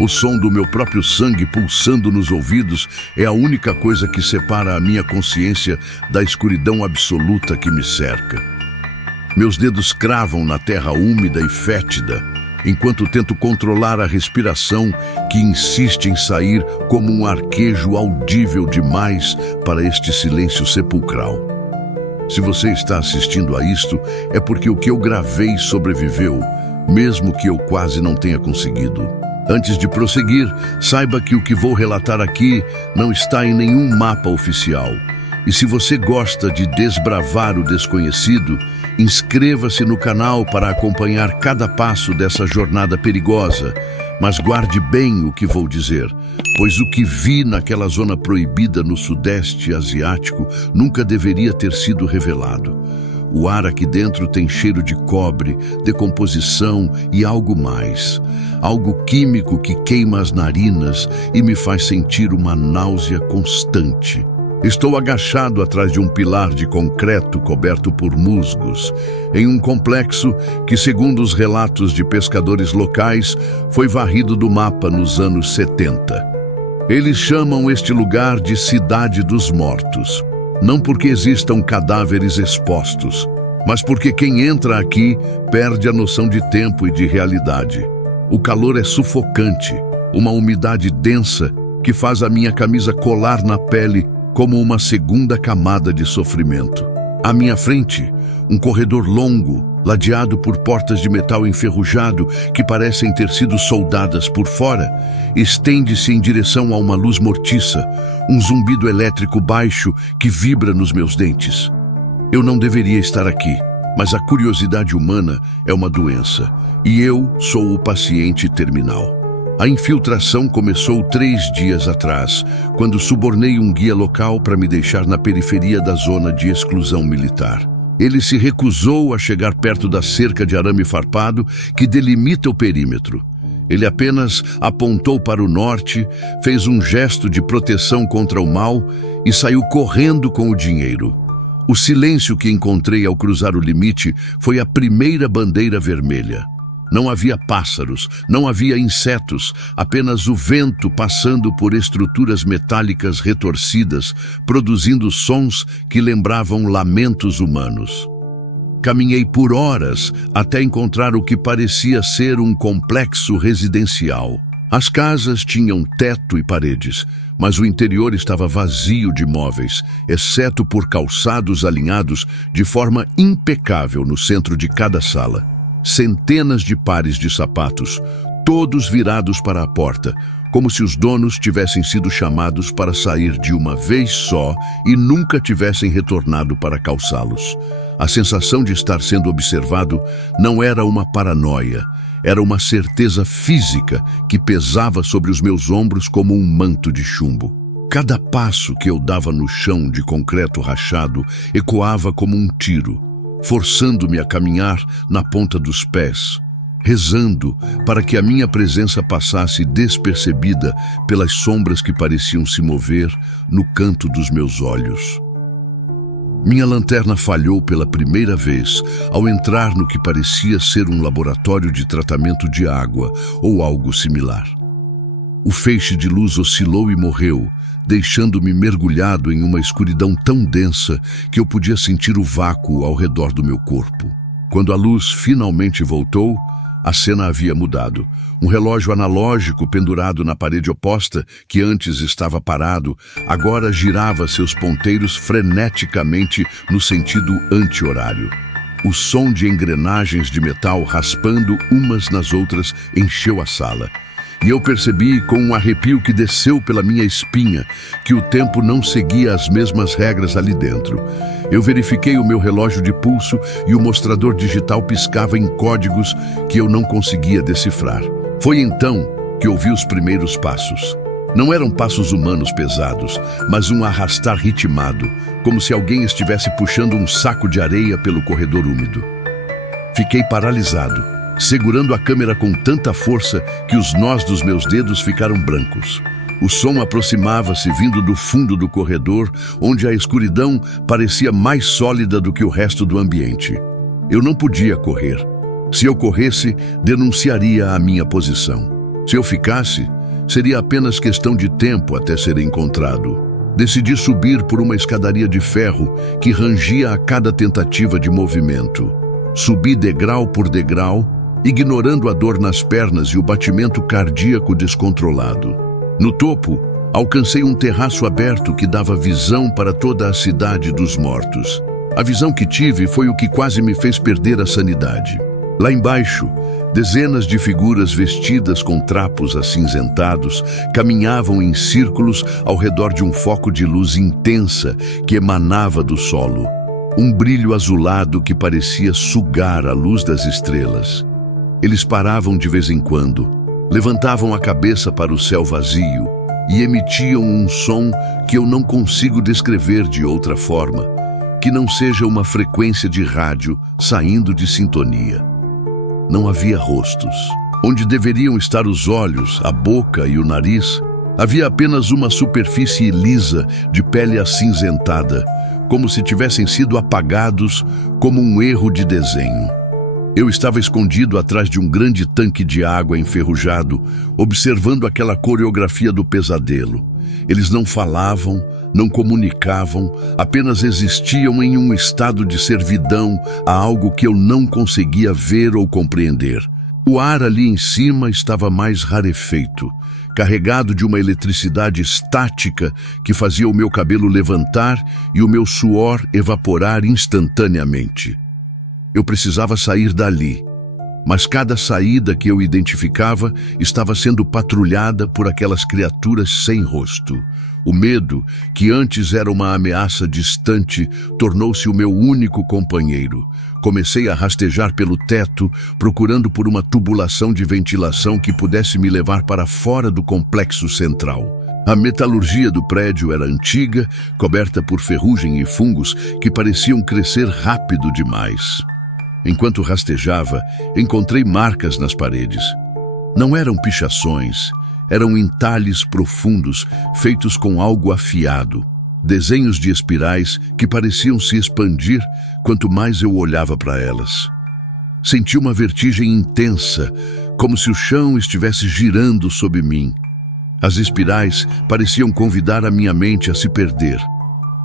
O som do meu próprio sangue pulsando nos ouvidos é a única coisa que separa a minha consciência da escuridão absoluta que me cerca. Meus dedos cravam na terra úmida e fétida, enquanto tento controlar a respiração que insiste em sair como um arquejo audível demais para este silêncio sepulcral. Se você está assistindo a isto, é porque o que eu gravei sobreviveu, mesmo que eu quase não tenha conseguido. Antes de prosseguir, saiba que o que vou relatar aqui não está em nenhum mapa oficial. E se você gosta de desbravar o desconhecido, inscreva-se no canal para acompanhar cada passo dessa jornada perigosa. Mas guarde bem o que vou dizer, pois o que vi naquela zona proibida no Sudeste Asiático nunca deveria ter sido revelado. O ar aqui dentro tem cheiro de cobre, decomposição e algo mais. Algo químico que queima as narinas e me faz sentir uma náusea constante. Estou agachado atrás de um pilar de concreto coberto por musgos, em um complexo que, segundo os relatos de pescadores locais, foi varrido do mapa nos anos 70. Eles chamam este lugar de Cidade dos Mortos. Não porque existam cadáveres expostos, mas porque quem entra aqui perde a noção de tempo e de realidade. O calor é sufocante, uma umidade densa que faz a minha camisa colar na pele como uma segunda camada de sofrimento. À minha frente, um corredor longo, ladeado por portas de metal enferrujado que parecem ter sido soldadas por fora, estende-se em direção a uma luz mortiça, um zumbido elétrico baixo que vibra nos meus dentes. Eu não deveria estar aqui, mas a curiosidade humana é uma doença, e eu sou o paciente terminal. A infiltração começou 3 dias atrás, quando subornei um guia local para me deixar na periferia da zona de exclusão militar. Ele se recusou a chegar perto da cerca de arame farpado que delimita o perímetro. Ele apenas apontou para o norte, fez um gesto de proteção contra o mal e saiu correndo com o dinheiro. O silêncio que encontrei ao cruzar o limite foi a primeira bandeira vermelha. Não havia pássaros, não havia insetos, apenas o vento passando por estruturas metálicas retorcidas, produzindo sons que lembravam lamentos humanos. Caminhei por horas até encontrar o que parecia ser um complexo residencial. As casas tinham teto e paredes, mas o interior estava vazio de móveis, exceto por calçados alinhados de forma impecável no centro de cada sala. Centenas de pares de sapatos, todos virados para a porta, como se os donos tivessem sido chamados para sair de uma vez só e nunca tivessem retornado para calçá-los. A sensação de estar sendo observado não era uma paranoia, era uma certeza física que pesava sobre os meus ombros como um manto de chumbo. Cada passo que eu dava no chão de concreto rachado ecoava como um tiro, forçando-me a caminhar na ponta dos pés, rezando para que a minha presença passasse despercebida pelas sombras que pareciam se mover no canto dos meus olhos. Minha lanterna falhou pela primeira vez ao entrar no que parecia ser um laboratório de tratamento de água ou algo similar. O feixe de luz oscilou e morreu, deixando-me mergulhado em uma escuridão tão densa que eu podia sentir o vácuo ao redor do meu corpo. Quando a luz finalmente voltou, a cena havia mudado. Um relógio analógico pendurado na parede oposta, que antes estava parado, agora girava seus ponteiros freneticamente no sentido anti-horário. O som de engrenagens de metal raspando umas nas outras encheu a sala. E eu percebi, com um arrepio que desceu pela minha espinha, que o tempo não seguia as mesmas regras ali dentro. Eu verifiquei o meu relógio de pulso e o mostrador digital piscava em códigos que eu não conseguia decifrar. Foi então que ouvi os primeiros passos. Não eram passos humanos pesados, mas um arrastar ritmado, como se alguém estivesse puxando um saco de areia pelo corredor úmido. Fiquei paralisado, segurando a câmera com tanta força que os nós dos meus dedos ficaram brancos. O som aproximava-se vindo do fundo do corredor, onde a escuridão parecia mais sólida do que o resto do ambiente. Eu não podia correr. Se eu corresse, denunciaria a minha posição. Se eu ficasse, seria apenas questão de tempo até ser encontrado. Decidi subir por uma escadaria de ferro que rangia a cada tentativa de movimento. Subi degrau por degrau, ignorando a dor nas pernas e o batimento cardíaco descontrolado. No topo, alcancei um terraço aberto que dava visão para toda a cidade dos mortos. A visão que tive foi o que quase me fez perder a sanidade. Lá embaixo, dezenas de figuras vestidas com trapos acinzentados caminhavam em círculos ao redor de um foco de luz intensa que emanava do solo. Um brilho azulado que parecia sugar a luz das estrelas. Eles paravam de vez em quando, levantavam a cabeça para o céu vazio e emitiam um som que eu não consigo descrever de outra forma, que não seja uma frequência de rádio saindo de sintonia. Não havia rostos. Onde deveriam estar os olhos, a boca e o nariz, havia apenas uma superfície lisa de pele acinzentada, como se tivessem sido apagados como um erro de desenho. Eu estava escondido atrás de um grande tanque de água enferrujado, observando aquela coreografia do pesadelo. Eles não falavam, não comunicavam, apenas existiam em um estado de servidão a algo que eu não conseguia ver ou compreender. O ar ali em cima estava mais rarefeito, carregado de uma eletricidade estática que fazia o meu cabelo levantar e o meu suor evaporar instantaneamente. Eu precisava sair dali, mas cada saída que eu identificava estava sendo patrulhada por aquelas criaturas sem rosto. O medo, que antes era uma ameaça distante, tornou-se o meu único companheiro. Comecei a rastejar pelo teto, procurando por uma tubulação de ventilação que pudesse me levar para fora do complexo central. A metalurgia do prédio era antiga, coberta por ferrugem e fungos que pareciam crescer rápido demais. Enquanto rastejava, encontrei marcas nas paredes. Não eram pichações, eram entalhes profundos, feitos com algo afiado. Desenhos de espirais que pareciam se expandir quanto mais eu olhava para elas. Senti uma vertigem intensa, como se o chão estivesse girando sob mim. As espirais pareciam convidar a minha mente a se perder,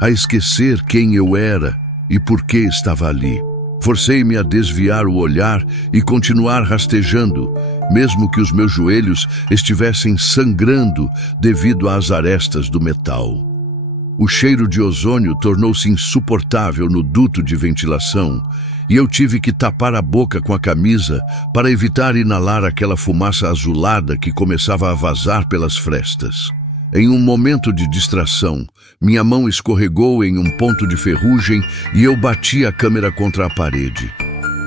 a esquecer quem eu era e por que estava ali. Forcei-me a desviar o olhar e continuar rastejando, mesmo que os meus joelhos estivessem sangrando devido às arestas do metal. O cheiro de ozônio tornou-se insuportável no duto de ventilação e eu tive que tapar a boca com a camisa para evitar inalar aquela fumaça azulada que começava a vazar pelas frestas. Em um momento de distração, minha mão escorregou em um ponto de ferrugem e eu bati a câmera contra a parede.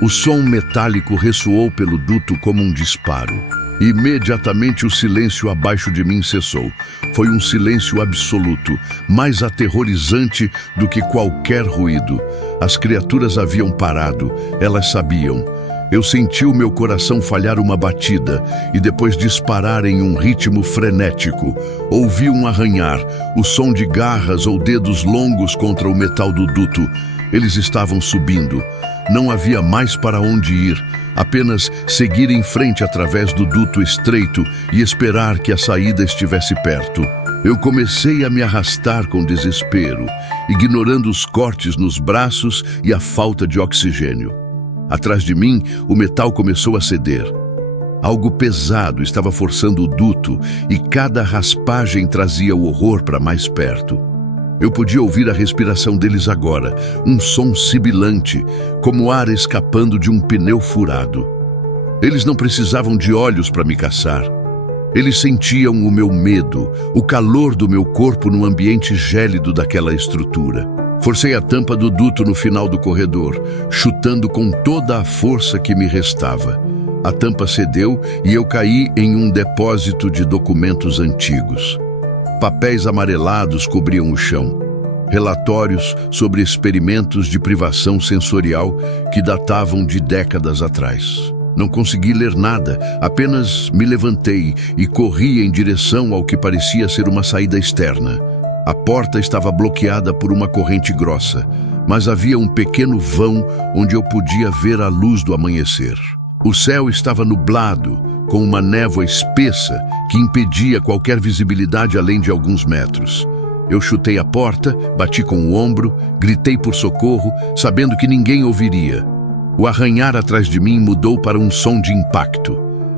O som metálico ressoou pelo duto como um disparo. Imediatamente o silêncio abaixo de mim cessou. Foi um silêncio absoluto, mais aterrorizante do que qualquer ruído. As criaturas haviam parado, elas sabiam. Eu senti o meu coração falhar uma batida e depois disparar em um ritmo frenético. Ouvi um arranhar, o som de garras ou dedos longos contra o metal do duto. Eles estavam subindo. Não havia mais para onde ir, apenas seguir em frente através do duto estreito e esperar que a saída estivesse perto. Eu comecei a me arrastar com desespero, ignorando os cortes nos braços e a falta de oxigênio. Atrás de mim, o metal começou a ceder. Algo pesado estava forçando o duto e cada raspagem trazia o horror para mais perto. Eu podia ouvir a respiração deles agora, um som sibilante, como ar escapando de um pneu furado. Eles não precisavam de olhos para me caçar. Eles sentiam o meu medo, o calor do meu corpo no ambiente gélido daquela estrutura. Forcei a tampa do duto no final do corredor, chutando com toda a força que me restava. A tampa cedeu e eu caí em um depósito de documentos antigos. Papéis amarelados cobriam o chão. Relatórios sobre experimentos de privação sensorial que datavam de décadas atrás. Não consegui ler nada, apenas me levantei e corri em direção ao que parecia ser uma saída externa. A porta estava bloqueada por uma corrente grossa, mas havia um pequeno vão onde eu podia ver a luz do amanhecer. O céu estava nublado, com uma névoa espessa que impedia qualquer visibilidade além de alguns metros. Eu chutei a porta, bati com o ombro, gritei por socorro, sabendo que ninguém ouviria. O arranhar atrás de mim mudou para um som de impacto.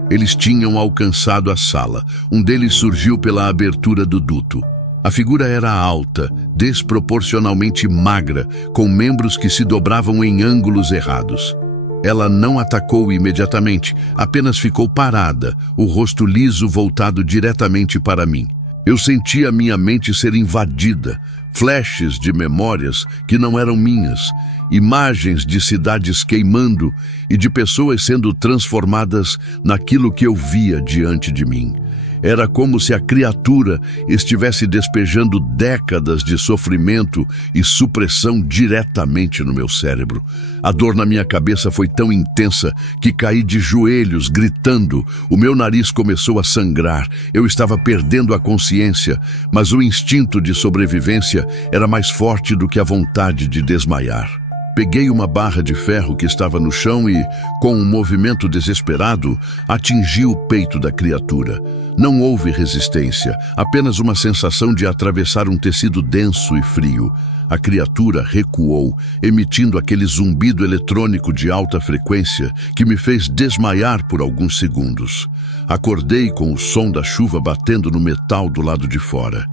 Eles tinham alcançado a sala. Um deles surgiu pela abertura do duto. A figura era alta, desproporcionalmente magra, com membros que se dobravam em ângulos errados. Ela não atacou imediatamente, apenas ficou parada, o rosto liso voltado diretamente para mim. Eu sentia minha mente ser invadida, flashes de memórias que não eram minhas, imagens de cidades queimando e de pessoas sendo transformadas naquilo que eu via diante de mim. Era como se a criatura estivesse despejando décadas de sofrimento e supressão diretamente no meu cérebro. A dor na minha cabeça foi tão intensa que caí de joelhos, gritando. O meu nariz começou a sangrar. Eu estava perdendo a consciência, mas o instinto de sobrevivência era mais forte do que a vontade de desmaiar. Peguei uma barra de ferro que estava no chão e, com um movimento desesperado, atingi o peito da criatura. Não houve resistência, apenas uma sensação de atravessar um tecido denso e frio. A criatura recuou, emitindo aquele zumbido eletrônico de alta frequência que me fez desmaiar por alguns segundos. Acordei com o som da chuva batendo no metal do lado de fora.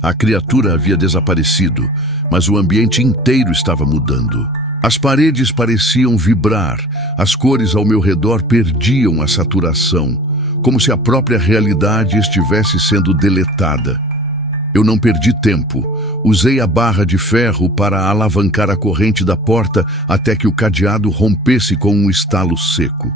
A criatura havia desaparecido, mas o ambiente inteiro estava mudando. As paredes pareciam vibrar, as cores ao meu redor perdiam a saturação, como se a própria realidade estivesse sendo deletada. Eu não perdi tempo. Usei a barra de ferro para alavancar a corrente da porta até que o cadeado rompesse com um estalo seco.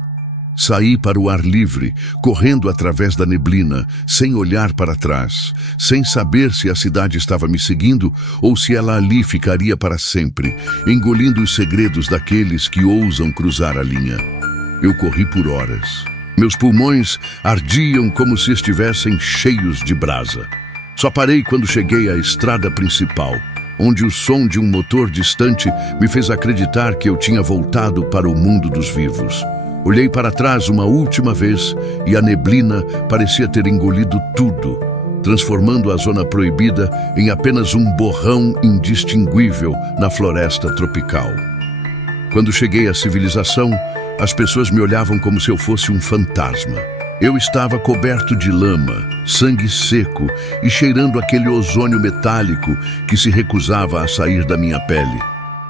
Saí para o ar livre, correndo através da neblina, sem olhar para trás, sem saber se a cidade estava me seguindo ou se ela ali ficaria para sempre, engolindo os segredos daqueles que ousam cruzar a linha. Eu corri por horas. Meus pulmões ardiam como se estivessem cheios de brasa. Só parei quando cheguei à estrada principal, onde o som de um motor distante me fez acreditar que eu tinha voltado para o mundo dos vivos. Olhei para trás uma última vez e a neblina parecia ter engolido tudo, transformando a zona proibida em apenas um borrão indistinguível na floresta tropical. Quando cheguei à civilização, as pessoas me olhavam como se eu fosse um fantasma. Eu estava coberto de lama, sangue seco e cheirando aquele ozônio metálico que se recusava a sair da minha pele.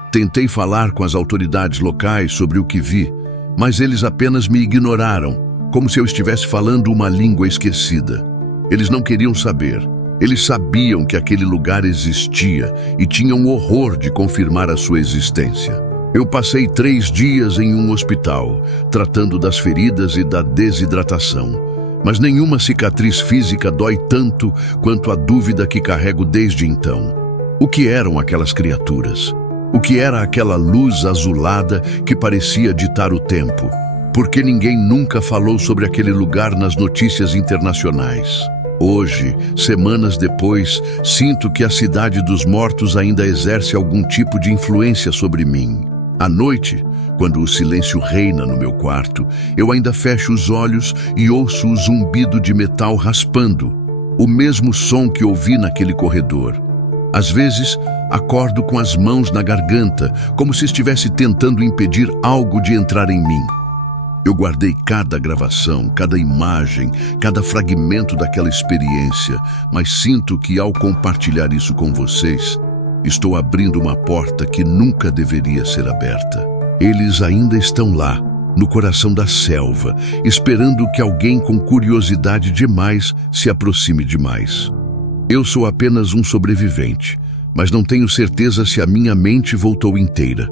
Tentei falar com as autoridades locais sobre o que vi, mas eles apenas me ignoraram, como se eu estivesse falando uma língua esquecida. Eles não queriam saber. Eles sabiam que aquele lugar existia e tinham horror de confirmar a sua existência. Eu passei 3 dias em um hospital, tratando das feridas e da desidratação. Mas nenhuma cicatriz física dói tanto quanto a dúvida que carrego desde então. O que eram aquelas criaturas? O que era aquela luz azulada que parecia ditar o tempo? Por que ninguém nunca falou sobre aquele lugar nas notícias internacionais? Hoje, semanas depois, sinto que a cidade dos mortos ainda exerce algum tipo de influência sobre mim. À noite, quando o silêncio reina no meu quarto, eu ainda fecho os olhos e ouço o zumbido de metal raspando, o mesmo som que ouvi naquele corredor. Às vezes, acordo com as mãos na garganta, como se estivesse tentando impedir algo de entrar em mim. Eu guardei cada gravação, cada imagem, cada fragmento daquela experiência, mas sinto que ao compartilhar isso com vocês, estou abrindo uma porta que nunca deveria ser aberta. Eles ainda estão lá, no coração da selva, esperando que alguém com curiosidade demais se aproxime demais. Eu sou apenas um sobrevivente, mas não tenho certeza se a minha mente voltou inteira.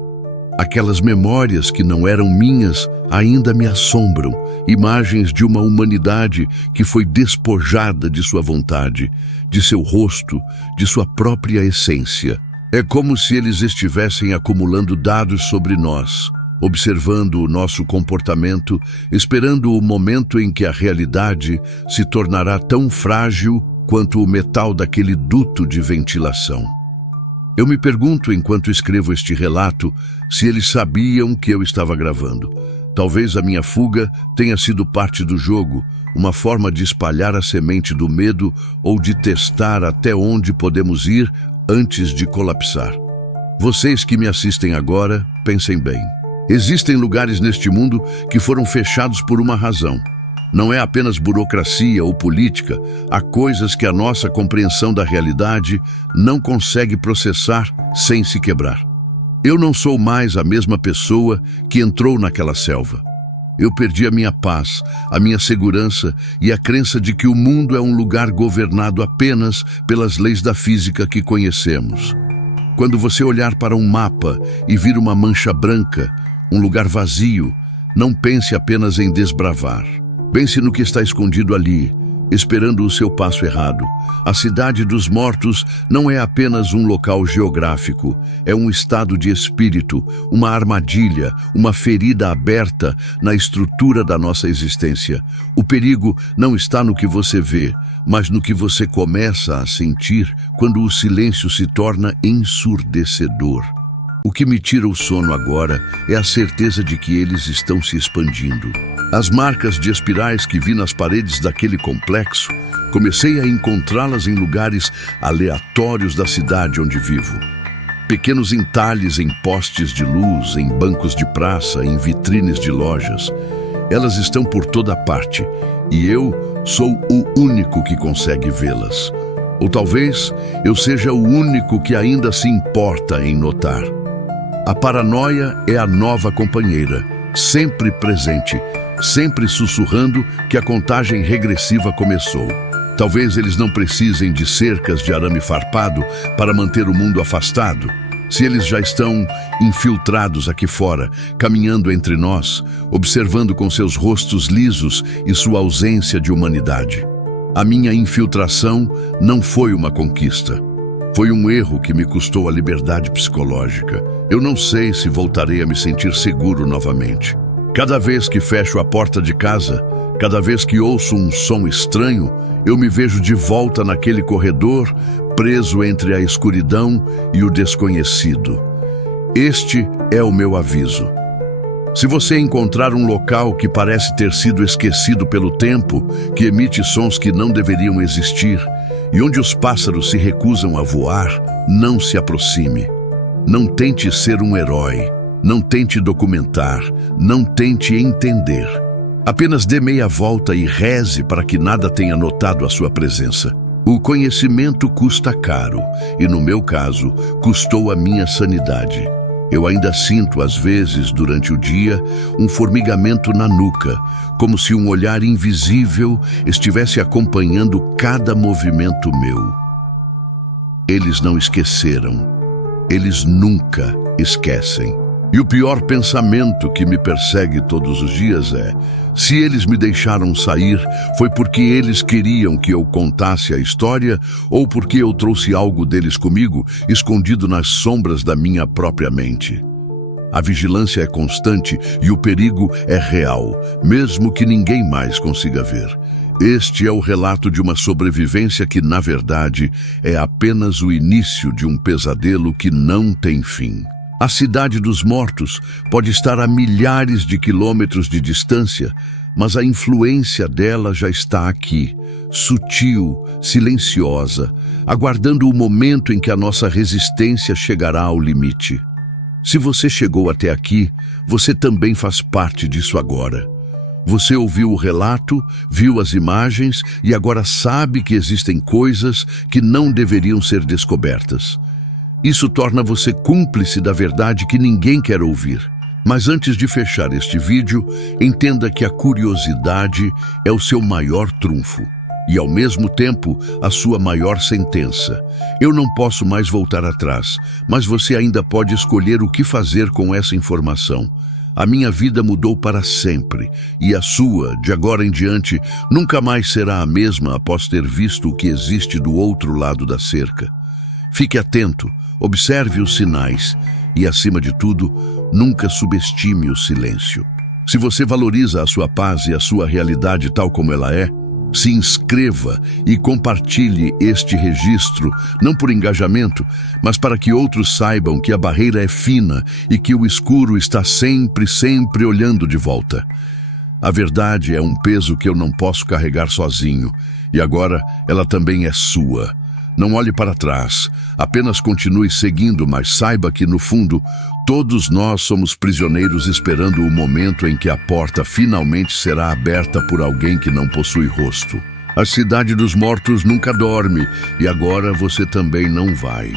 Aquelas memórias que não eram minhas ainda me assombram, imagens de uma humanidade que foi despojada de sua vontade, de seu rosto, de sua própria essência. É como se eles estivessem acumulando dados sobre nós, observando o nosso comportamento, esperando o momento em que a realidade se tornará tão frágil quanto o metal daquele duto de ventilação. Eu me pergunto, enquanto escrevo este relato, se eles sabiam que eu estava gravando. Talvez a minha fuga tenha sido parte do jogo, uma forma de espalhar a semente do medo ou de testar até onde podemos ir antes de colapsar. Vocês que me assistem agora, pensem bem. Existem lugares neste mundo que foram fechados por uma razão. Não é apenas burocracia ou política, há coisas que a nossa compreensão da realidade não consegue processar sem se quebrar. Eu não sou mais a mesma pessoa que entrou naquela selva. Eu perdi a minha paz, a minha segurança e a crença de que o mundo é um lugar governado apenas pelas leis da física que conhecemos. Quando você olhar para um mapa e vir uma mancha branca, um lugar vazio, não pense apenas em desbravar. Pense no que está escondido ali, esperando o seu passo errado. A cidade dos mortos não é apenas um local geográfico, é um estado de espírito, uma armadilha, uma ferida aberta na estrutura da nossa existência. O perigo não está no que você vê, mas no que você começa a sentir quando o silêncio se torna ensurdecedor. O que me tira o sono agora é a certeza de que eles estão se expandindo. As marcas de espirais que vi nas paredes daquele complexo, comecei a encontrá-las em lugares aleatórios da cidade onde vivo. Pequenos entalhes em postes de luz, em bancos de praça, em vitrines de lojas. Elas estão por toda parte e eu sou o único que consegue vê-las. Ou talvez eu seja o único que ainda se importa em notar. A paranoia é a nova companheira, sempre presente, sempre sussurrando que a contagem regressiva começou. Talvez eles não precisem de cercas de arame farpado para manter o mundo afastado. Se eles já estão infiltrados aqui fora, caminhando entre nós, observando com seus rostos lisos e sua ausência de humanidade. A minha infiltração não foi uma conquista. Foi um erro que me custou a liberdade psicológica. Eu não sei se voltarei a me sentir seguro novamente. Cada vez que fecho a porta de casa, cada vez que ouço um som estranho, eu me vejo de volta naquele corredor, preso entre a escuridão e o desconhecido. Este é o meu aviso. Se você encontrar um local que parece ter sido esquecido pelo tempo, que emite sons que não deveriam existir, e onde os pássaros se recusam a voar, não se aproxime. Não tente ser um herói. Não tente documentar. Não tente entender. Apenas dê meia volta e reze para que nada tenha notado a sua presença. O conhecimento custa caro, e no meu caso, custou a minha sanidade. Eu ainda sinto, às vezes, durante o dia, um formigamento na nuca, como se um olhar invisível estivesse acompanhando cada movimento meu. Eles não esqueceram. Eles nunca esquecem. E o pior pensamento que me persegue todos os dias é: se eles me deixaram sair, foi porque eles queriam que eu contasse a história ou porque eu trouxe algo deles comigo, escondido nas sombras da minha própria mente. A vigilância é constante e o perigo é real, mesmo que ninguém mais consiga ver. Este é o relato de uma sobrevivência que, na verdade, é apenas o início de um pesadelo que não tem fim. A cidade dos mortos pode estar a milhares de quilômetros de distância, mas a influência dela já está aqui, sutil, silenciosa, aguardando o momento em que a nossa resistência chegará ao limite. Se você chegou até aqui, você também faz parte disso agora. Você ouviu o relato, viu as imagens e agora sabe que existem coisas que não deveriam ser descobertas. Isso torna você cúmplice da verdade que ninguém quer ouvir. Mas antes de fechar este vídeo, entenda que a curiosidade é o seu maior trunfo e, ao mesmo tempo, a sua maior sentença. Eu não posso mais voltar atrás, mas você ainda pode escolher o que fazer com essa informação. A minha vida mudou para sempre, e a sua, de agora em diante, nunca mais será a mesma após ter visto o que existe do outro lado da cerca. Fique atento, observe os sinais e, acima de tudo, nunca subestime o silêncio. Se você valoriza a sua paz e a sua realidade tal como ela é, Se inscreva e compartilhe este registro, não por engajamento, mas para que outros saibam que a barreira é fina e que o escuro está sempre, sempre olhando de volta. A verdade é um peso que eu não posso carregar sozinho, e agora ela também é sua. Não olhe para trás, apenas continue seguindo, mas saiba que, no fundo, todos nós somos prisioneiros esperando o momento em que a porta finalmente será aberta por alguém que não possui rosto. A cidade dos mortos nunca dorme, e agora você também não vai.